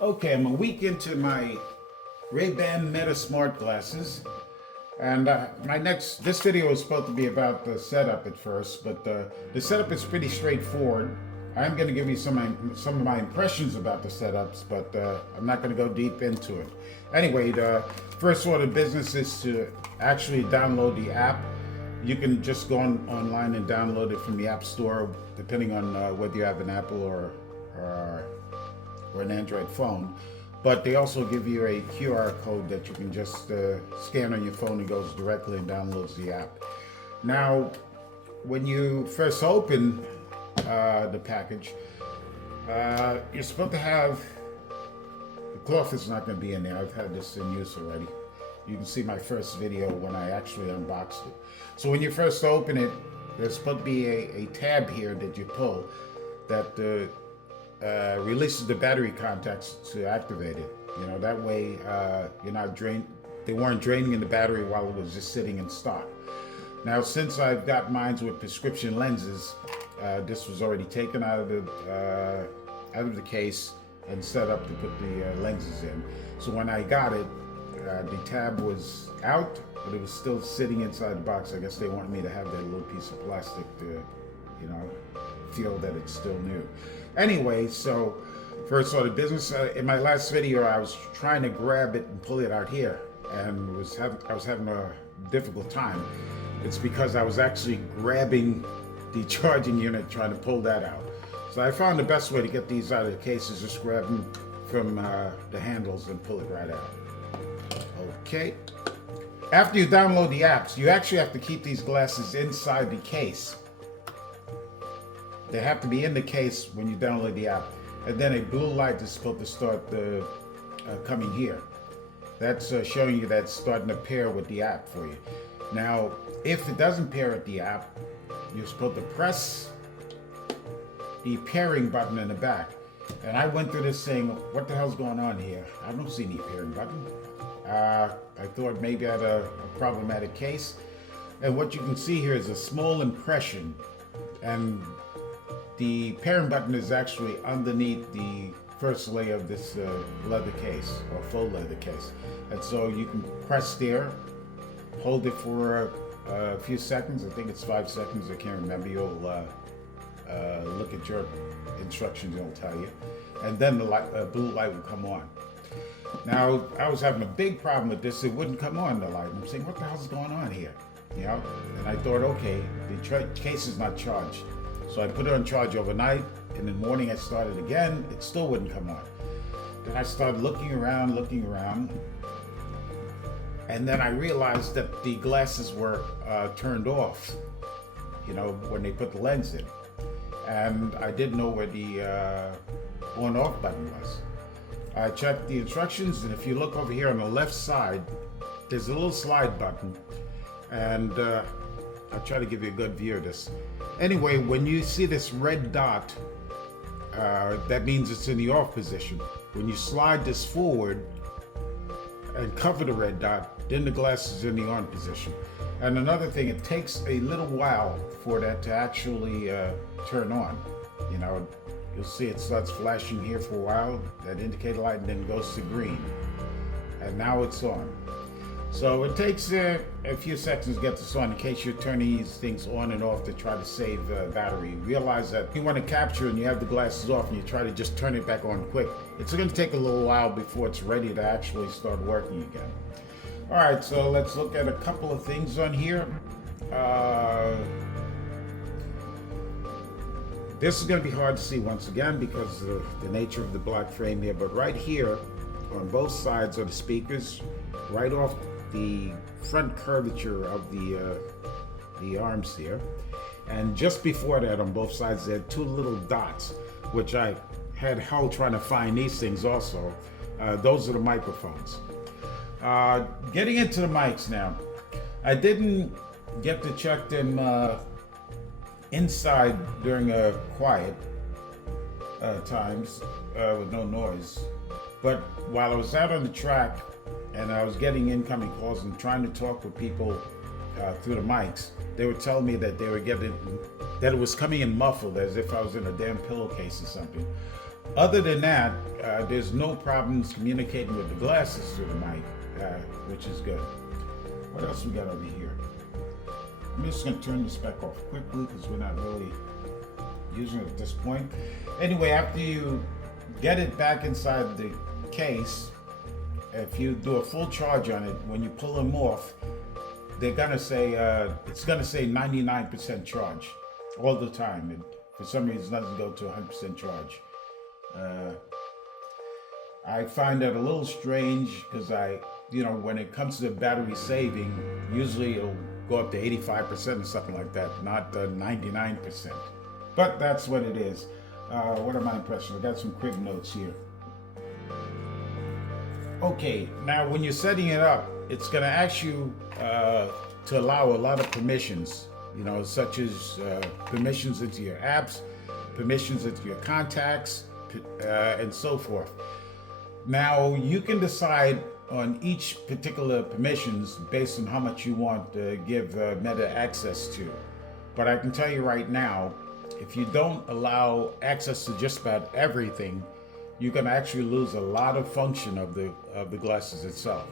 Okay, I'm a week into my Rayban Meta Smart glasses, and this video is supposed to be about the setup at first, but the setup is pretty straightforward. I'm going to give you some of my impressions about the setups, but I'm not going to go deep into it. Anyway, the first order of business is to actually download the app. You can just go online and download it from the App Store, depending on whether you have an Apple or an Android phone. But they also give you a QR code that you can just scan on your phone. It goes directly and downloads the app. Now, when you first open the package, you're supposed to have, the cloth is not going to be in there. I've had this in use already. You can see my first video when I actually unboxed it. So when you first open it, there's supposed to be a tab here that you pull that releases the battery contacts to activate it. You know, that way you're not drained. They weren't draining in the battery while it was just sitting in stock. Now, since I've got mines with prescription lenses, this was already taken out of the case and set up to put the lenses in. So when I got it, the tab was out, but it was still sitting inside the box. I guess they wanted me to have that little piece of plastic to, you know, feel that it's still new. Anyway, so first order of business. In my last video, I was trying to grab it and pull it out here, and I was having a difficult time. It's because I was actually grabbing the charging unit, trying to pull that out. So I found the best way to get these out of the case is just grab them from the handles and pull it right out. Okay. After you download the apps, you actually have to keep these glasses inside the case. They have to be in the case when you download the app. And then a blue light is supposed to start coming here. That's showing you that it's starting to pair with the app for you. Now, if it doesn't pair with the app, you're supposed to press the pairing button in the back. And I went through this saying, what the hell's going on here? I don't see any pairing button. I thought maybe I had a problematic case. And what you can see here is a small impression. And the pairing button is actually underneath the first layer of this leather case, or faux leather case. And so you can press there, hold it for a few seconds. I think it's 5 seconds, I can't remember. You'll look at your instructions, it'll tell you. And then the blue light will come on. Now, I was having a big problem with this. It wouldn't come on, the light. I'm saying, what the hell's going on here? You know? And I thought, okay, the case is not charged. So I put it on charge overnight. In the morning, I started again. It still wouldn't come on. Then I started looking around. And then I realized that the glasses were turned off, you know, when they put the lens in. And I didn't know where the on-off button was. I checked the instructions, and if you look over here on the left side, there's a little slide button. And I'll try to give you a good view of this. Anyway, when you see this red dot, that means it's in the off position. When you slide this forward and cover the red dot, then the glass is in the on position. And another thing, it takes a little while for that to actually turn on. You know, you'll see it starts flashing here for a while, that indicator light, and then goes to green. And now it's on. So it takes a few seconds to get this on in case you're turning these things on and off to try to save battery. Realize that if you want to capture and you have the glasses off and you try to just turn it back on quick, it's going to take a little while before it's ready to actually start working again. All right, so let's look at a couple of things on here. This is going to be hard to see once again because of the nature of the black frame here, but right here on both sides of the speakers, right off the front curvature of the arms here, and just before that on both sides there are two little dots, which I had hell trying to find these things also. Those are the microphones. Getting into the mics now, I didn't get to check them inside during quiet times with no noise, but while I was out on the track and I was getting incoming calls and trying to talk with people through the mics, they were telling me that it was coming in muffled, as if I was in a damn pillowcase or something. Other than that, there's no problems communicating with the glasses through the mic, which is good. What else we got over here? I'm just going to turn this back off quickly because we're not really using it at this point. Anyway, after you get it back inside the case, if you do a full charge on it, when you pull them off, they're going to say, it's going to say 99% charge all the time. And for some reason, it doesn't go to 100% charge. I find that a little strange because when it comes to battery saving, usually it'll go up to 85% or something like that, not 99%. But that's what it is. What are my impressions? I got some quick notes here. Okay, now when you're setting it up, it's going to ask you to allow a lot of permissions, such as permissions into your apps, permissions into your contacts, and so forth. Now you can decide on each particular permissions based on how much you want to give Meta access to. But I can tell you right now, if you don't allow access to just about everything, you can actually lose a lot of function of the glasses itself.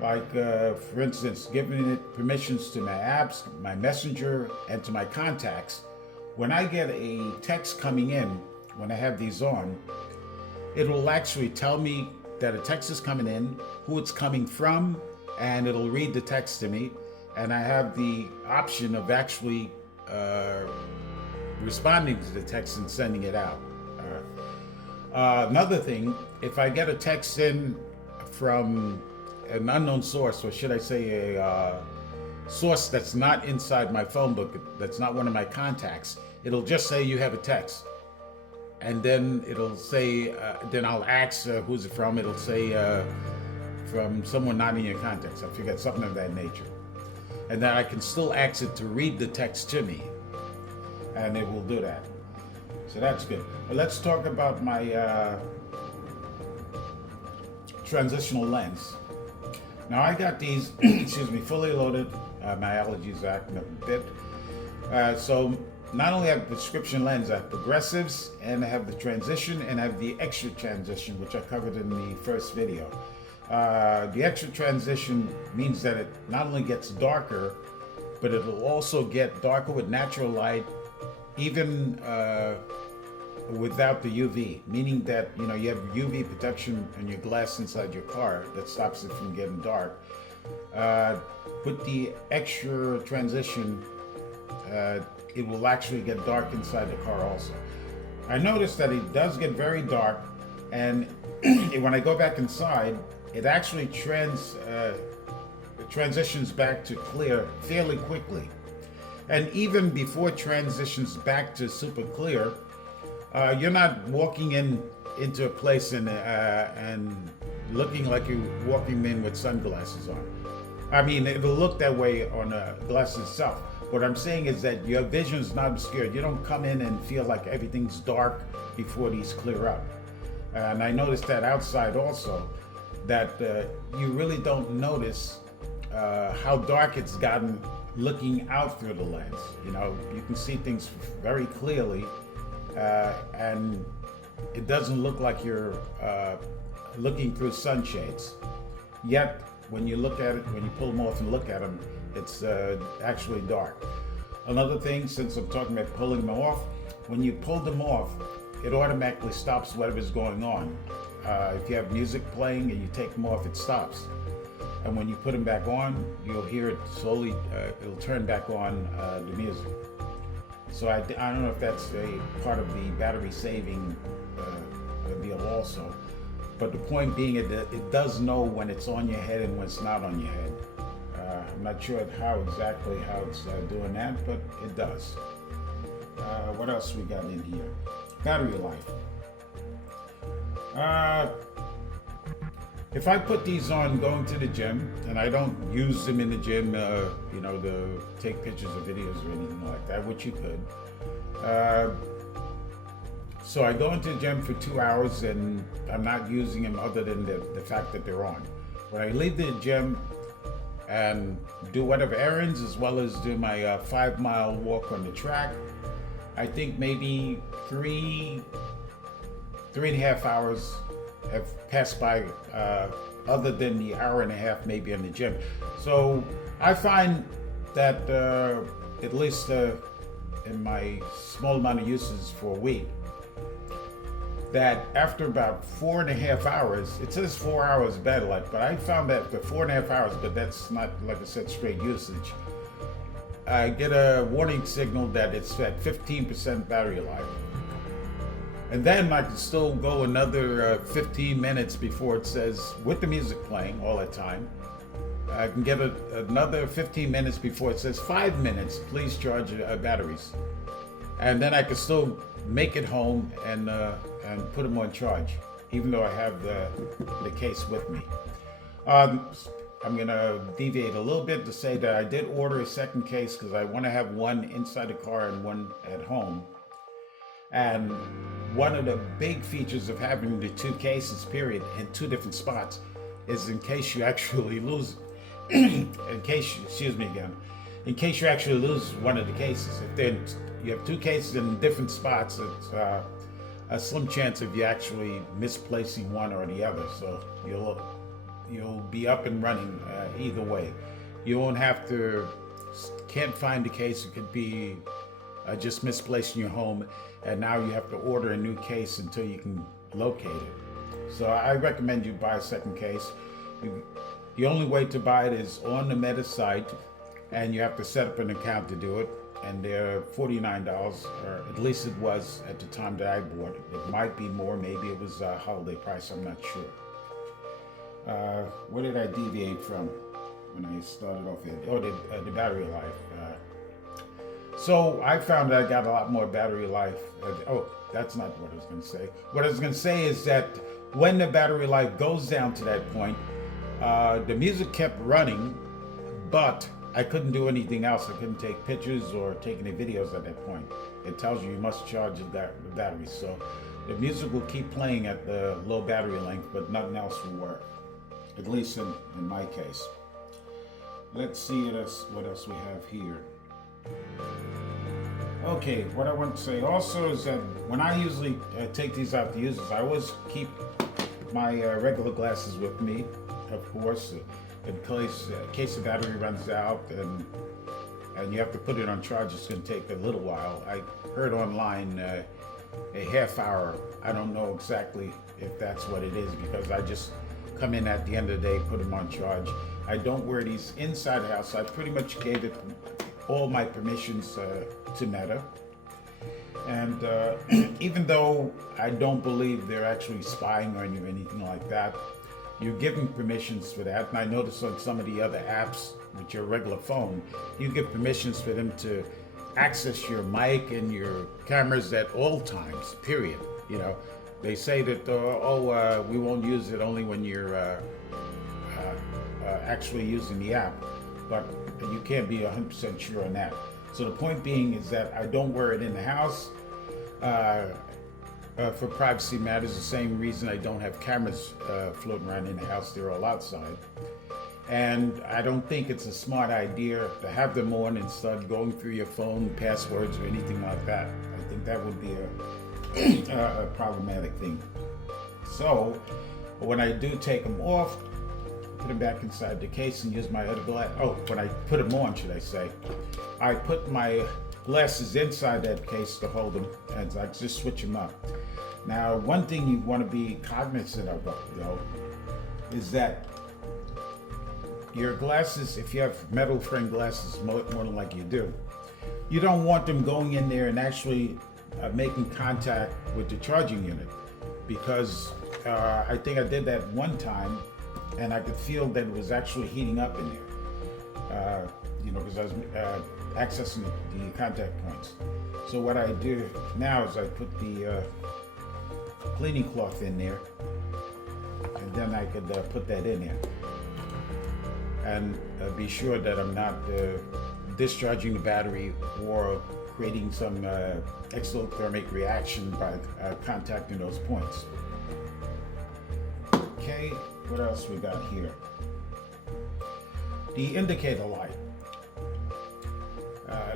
Like for instance, giving it permissions to my apps, my messenger, and to my contacts. When I get a text coming in, when I have these on, it will actually tell me that a text is coming in, who it's coming from, and it'll read the text to me. And I have the option of actually responding to the text and sending it out. Another thing, if I get a text in from an unknown source, or should I say a source that's not inside my phone book, that's not one of my contacts, it'll just say you have a text. And then it'll say, then I'll ask who's it from. It'll say from someone not in your contacts. I forget, something of that nature. And then I can still ask it to read the text to me. And it will do that. So that's good. But let's talk about my transitional lens. Now I got these, excuse me, fully loaded. My allergies are acting up a bit. So not only have the prescription lens, I have progressives, and I have the transition, and I have the extra transition, which I covered in the first video. The extra transition means that it not only gets darker, but it'll also get darker with natural light, even without the UV, meaning that you have UV protection on your glass inside your car that stops it from getting dark. With the extra transition, it will actually get dark inside the car also. I noticed that it does get very dark, and when I go back inside, it actually transitions back to clear fairly quickly. And even before it transitions back to super clear, you're not walking into a place and looking like you're walking in with sunglasses on. I mean, it'll look that way on the glass itself. What I'm saying is that your vision is not obscured. You don't come in and feel like everything's dark before these clear up. And I noticed that outside also, that you really don't notice how dark it's gotten looking out through the lens. You can see things very clearly, and it doesn't look like you're looking through sunshades. Yet, when you look at it, when you pull them off and look at them, it's actually dark. Another thing, since I'm talking about pulling them off, when you pull them off, it automatically stops whatever's going on. If you have music playing and you take them off, it stops. And when you put them back on, you'll hear it slowly, it'll turn back on the music. So I don't know if that's a part of the battery saving deal also. But the point being, it does know when it's on your head and when it's not on your head. I'm not sure how it's doing that, but it does. What else we got in here? Battery life. If I put these on going to the gym, and I don't use them in the gym, to take pictures or videos or anything like that, which you could. So I go into the gym for 2 hours and I'm not using them other than the fact that they're on. When I leave the gym and do whatever errands, as well as do my 5-mile walk on the track, I think maybe 3.5 hours have passed by other than the hour and a half maybe in the gym. So I find that at least in my small amount of uses for a week, that after about 4.5 hours, it says 4 hours battery life, but I found that after 4.5 hours, but that's not, like I said, straight usage, I get a warning signal that it's at 15% battery life. And then I can still go another 15 minutes before it says, with the music playing all the time, I can get another 15 minutes before it says 5 minutes, please charge batteries. And then I can still make it home and put them on charge, even though I have the case with me. I'm gonna deviate a little bit to say that I did order a second case because I want to have one inside the car and one at home. And one of the big features of having the two cases, period, in two different spots, is in case you actually lose, in case you actually lose one of the cases. If then you have two cases in different spots, it's a slim chance of you actually misplacing one or the other. So you'll be up and running either way. You won't have to, can't find the case. It could be just misplaced in your home, and now you have to order a new case until you can locate it. So I recommend you buy a second case. The only way to buy it is on the Meta site, and you have to set up an account to do it. And they're $49, or at least it was at the time that I bought it. It might be more, maybe it was a holiday price, I'm not sure. What did I deviate from when I started off here? Oh, the battery life. So I found that I got a lot more battery life. That's not what I was going to say. What I was going to say is that when the battery life goes down to that point, the music kept running, but I couldn't do anything else. I couldn't take pictures or take any videos at that point. It tells you must charge the battery. So the music will keep playing at the low battery length, but nothing else will work, at least in my case. Let's see what else we have here. Okay, what I want to say also is that when I usually take these out to users, I always keep my regular glasses with me, of course, in case the battery runs out and you have to put it on charge. It's going to take a little while. I heard online a half hour. I don't know exactly if that's what it is, because I just come in at the end of the day, put them on charge. I don't wear these inside the house. I pretty much gave it all my permissions to Meta. And even though I don't believe they're actually spying on you or anything like that, you're giving permissions for that. And I noticed on some of the other apps with your regular phone, you give permissions for them to access your mic and your cameras at all times, period. You know, they say that, we won't use it only when you're actually using the app, but you can't be 100% sure on that. So the point being is that I don't wear it in the house for privacy matters. The same reason I don't have cameras floating around in the house. They're all outside. And I don't think it's a smart idea to have them on and start going through your phone, passwords, or anything like that. I think that would be a problematic thing. So when I do take them off, put them back inside the case and use my other glass. When I put them on, should I say, I put my glasses inside that case to hold them, and I just switch them up. Now, one thing you want to be cognizant of, though, is that your glasses, if you have metal frame glasses, more than like you do, you don't want them going in there and actually making contact with the charging unit, because I think I did that one time, and I could feel that it was actually heating up in there, because I was accessing the contact points. So what I do now is I put the cleaning cloth in there, and then I could put that in there, and be sure that I'm not discharging the battery or creating some exothermic reaction by contacting those points. Okay, what else we got here? The indicator light.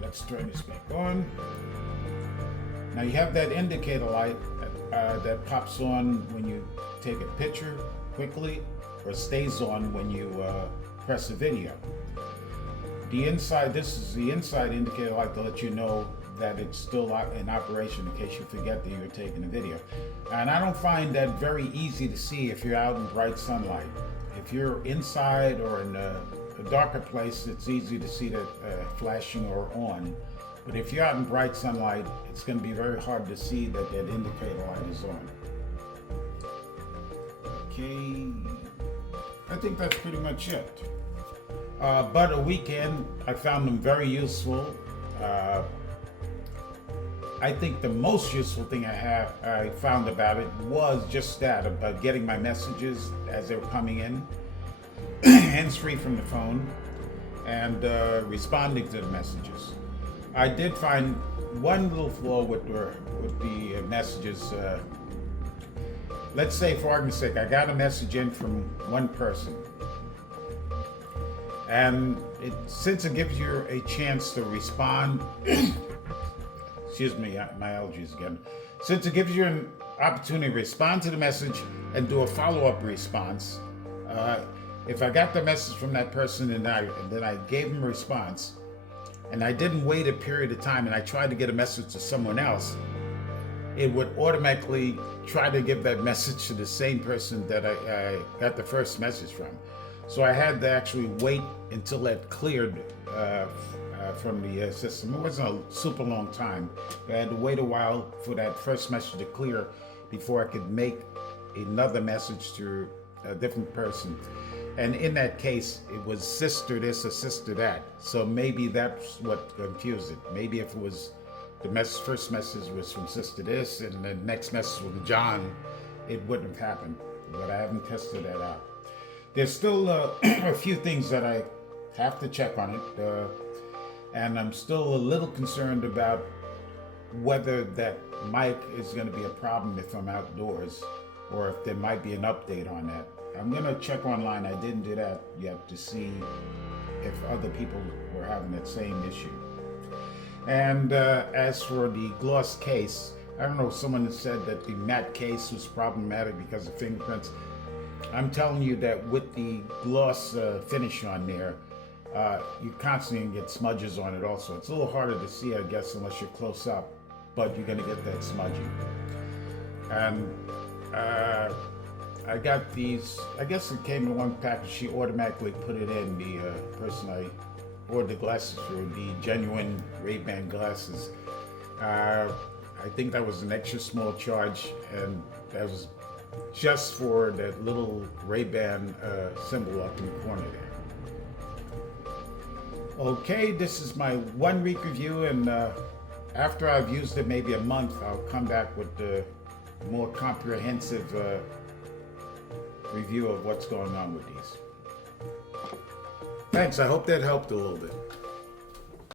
Let's turn this back on. Now you have that indicator light that pops on when you take a picture quickly, or stays on when you press a video. This is the inside indicator. I like to let you know that it's still in operation in case you forget that you're taking a video. And I don't find that very easy to see if you're out in bright sunlight. If you're inside or in a darker place, it's easy to see that flashing or on. But if you're out in bright sunlight, it's going to be very hard to see that indicator light is on. Okay, I think that's pretty much it. But a weekend, I found them very useful. I think the most useful thing I found about it was just that, about getting my messages as they were coming in, hands-free from the phone, and responding to the messages. I did find one little flaw with the messages. Let's say, for argument's sake, I got a message in from one person. And since it gives you a chance to respond, excuse me, my allergies again. Since it gives you an opportunity to respond to the message and do a follow-up response, if I got the message from that person and then I gave him a response, and I didn't wait a period of time and I tried to get a message to someone else, it would automatically try to give that message to the same person that I got the first message from. So I had to actually wait until that cleared from the system. It wasn't a super long time. I had to wait a while for that first message to clear before I could make another message to a different person. And in that case, it was sister this or sister that. So maybe that's what confused it. Maybe if it was the first message was from sister this and the next message from John, it wouldn't have happened. But I haven't tested that out. There's still a few things that I have to check on it, and I'm still a little concerned about whether that mic is going to be a problem if I'm outdoors, or if there might be an update on that. I'm going to check online. I didn't do that yet to see if other people were having that same issue. And as for the gloss case, I don't know, someone said that the matte case was problematic because of fingerprints. I'm telling you that with the gloss finish on there, you constantly get smudges on it also. It's a little harder to see, I guess, unless you're close up, but you're going to get that smudging. And I got these, I guess it came in one package. She automatically put it in, the person I ordered the glasses for, the genuine Rayban glasses. I think that was an extra small charge, and that was just for that little Rayban symbol up in the corner there. Okay, this is my 1 week review, and after I've used it maybe a month, I'll come back with the more comprehensive review of what's going on with these. Thanks, I hope that helped a little bit.